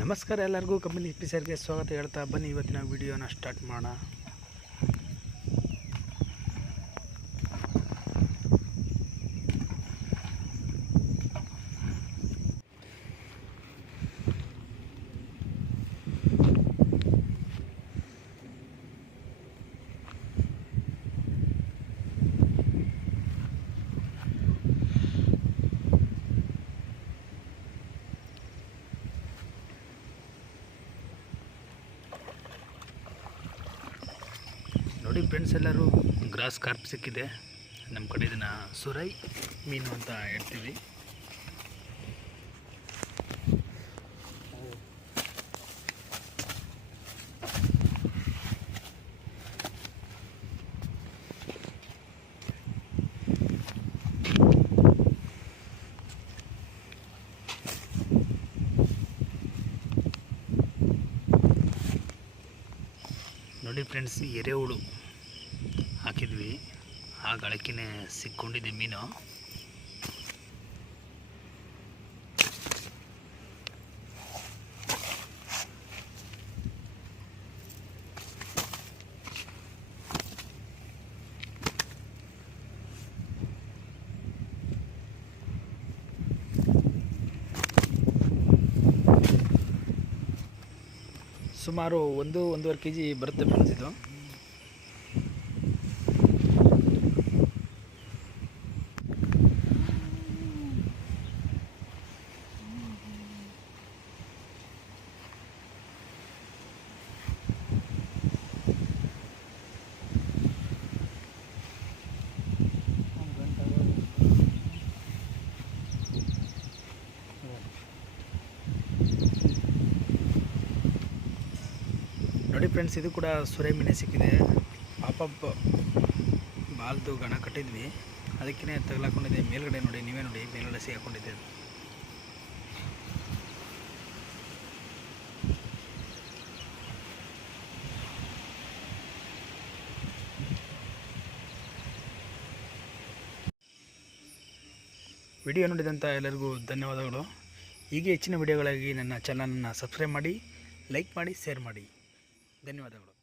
ನಮಸ್ಕಾರ ಎಲ್ಲರಿಗೂ ಕಂಪನಿ ಸರ್ಗೆ ಸ್ವಾಗತ ಹೇಳ್ತಾ ಬನ್ನಿ. ಇವತ್ತಿನ ವಿಡಿಯೋನ ಸ್ಟಾರ್ಟ್ ಮಾಡೋಣ. ನೋಡಿ ಫ್ರೆಂಡ್ಸ್ ಎಲ್ಲರೂ, ಗ್ರಾಸ್ ಕಾರ್ಪ್ ಸಿಕ್ಕಿದೆ. ನಮ್ಮ ಕಡೆ ಇದನ್ನು ಸುರೈ ಮೀನು ಅಂತ ಹೇಳ್ತೀವಿ. ನೋಡಿ ಫ್ರೆಂಡ್ಸ್ ಎರೆಹುಳು. ಹಾಕಿದ್ವಿ. ಆ ಗಳಕಿನೇ ಸಿಕ್ಕೊಂಡಿದೆ ಮೀನು. ಸುಮಾರು ಒಂದು ಒಂದೂವರೆ ಕೆ ಜಿ ಬರುತ್ತೆ ಫ್ರೆಂಡ್ಸ್ ಇದು. ನೋಡಿ ಫ್ರೆಂಡ್ಸ್ ಇದು ಕೂಡ ಸುರೈ ಮೀನೆ ಸಿಕ್ಕಿದೆ. ಪಾಪ ಬಾಲ್ದು ಗಣ ಕಟ್ಟಿದ್ವಿ. ಅದಕ್ಕೇ ತಗಲಾಕೊಂಡಿದೆ ಮೇಲ್ಗಡೆ ನೋಡಿ, ನೀವೇ ನೋಡಿ, ಮೇಲ್ಗಡೆ ಸಿಗಾಕೊಂಡಿದೆ ಅದು. ವಿಡಿಯೋ ನೋಡಿದಂಥ ಎಲ್ಲರಿಗೂ ಧನ್ಯವಾದಗಳು. ಹೀಗೆ ಹೆಚ್ಚಿನ ವಿಡಿಯೋಗಳಾಗಿ ನನ್ನ ಚಾನಲನ್ನು ಸಬ್ಸ್ಕ್ರೈಬ್ ಮಾಡಿ ಲೈಕ್ ಮಾಡಿ ಶೇರ್ ಮಾಡಿ. ಧನ್ಯವಾದಗಳು.